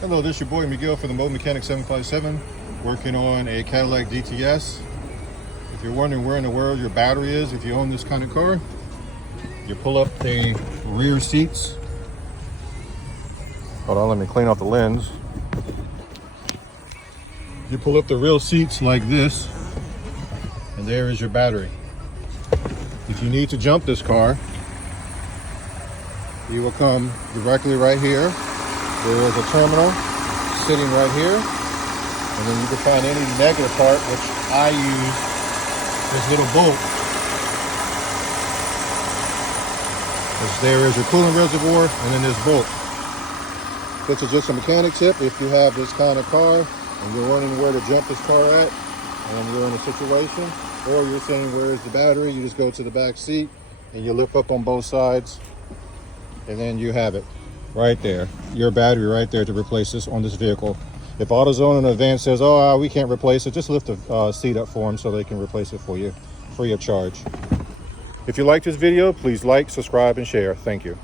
Hello, this is your boy Miguel for the Mobile Mechanic 757, working on a Cadillac DTS. If you're wondering where in the world your battery is, if you own this kind of car, you pull up the rear seats. Hold on, let me clean off the lens. You pull up the rear seats like this, and there is your battery. If you need to jump this car, you will come directly right here. There is a terminal sitting right here, and then you can find any negative part, which I use this little bolt. There is your coolant reservoir, and then this bolt. This is just a mechanic tip. If you have this kind of car and you're wondering where to jump this car at, and you're in a situation, or you're saying where is the battery, you just go to the back seat and you lift up on both sides, and then you have it right there, your battery right there to replace this on this vehicle. If AutoZone in advance says, oh, we can't replace it, just lift the seat up for them so they can replace it for you free of charge. If you like this video, please like, subscribe, and share. Thank you.